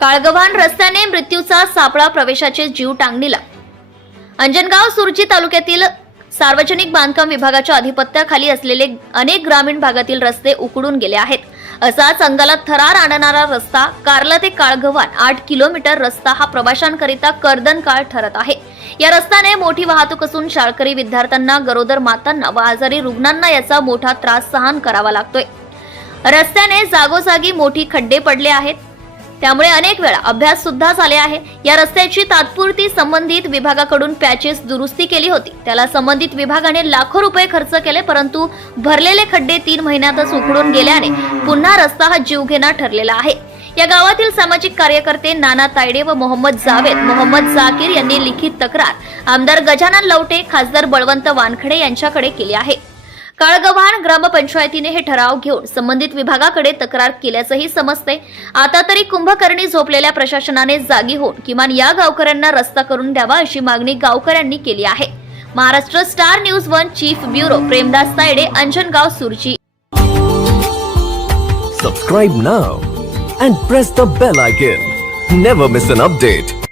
काळगव्हाण रस्त्याने मृत्यूचा सापळा प्रवेशाचे जीव टांगणीला. अंजनगाव सुरजी तालुक्यातील सार्वजनिक बांधकाम विभागाच्या अधिपत्याखाली असलेले अनेक ग्रामीण भागातील रस्ते उकडून गेले आहेत. असाच अंगाला थरार आणणारा रस्ता कार्ला ते काळगव्हाण आठ किलोमीटर रस्ता हा प्रवाशांकरिता कर्दन काळ ठरत आहे. या रस्त्याने मोठी वाहतूक असून शाळकरी विद्यार्थ्यांना गरोदर मातांना व आजारी रुग्णांना याचा मोठा त्रास सहन करावा लागतोय. रस्त्याने जागोजागी मोठी खड्डे पडले आहेत. त्यामुळे अनेक वेळा अभ्यास सुद्धा झाले आहे. या रस्त्याची तात्पुरती संबंधित विभागाकडून पॅचेस दुरुस्ती केली होती. त्याला संबंधित विभागाने लाखो रुपये खर्च केले परंतु भरलेले खड्डे तीन महिन्यातच उकडून गेल्याने पुन्हा रस्ता हा जीवघेणा ठरलेला आहे. या गावातील सामाजिक कार्यकर्ते नाना तायडे व मोहम्मद जावेद मोहम्मद जाकीर यांनी लिखित तक्रार आमदार गजानन लवटे खासदार बळवंत वानखडे यांच्याकडे केली आहे. काळगव्हाण ग्रामपंचायतीने हे ठराव घेऊन संबंधित विभागाकडे तक्रार केल्याचंही समजते. आता तरी कुंभकर्णी झोपलेल्या प्रशासनाने जागी होऊन किमान या गावकऱ्यांना रस्ता करून द्यावा अशी मागणी गावकऱ्यांनी केली आहे. Maharashtra star news one chief bureau Premdas Tayde Anjangaon Surji subscribe now and press the bell icon never miss an update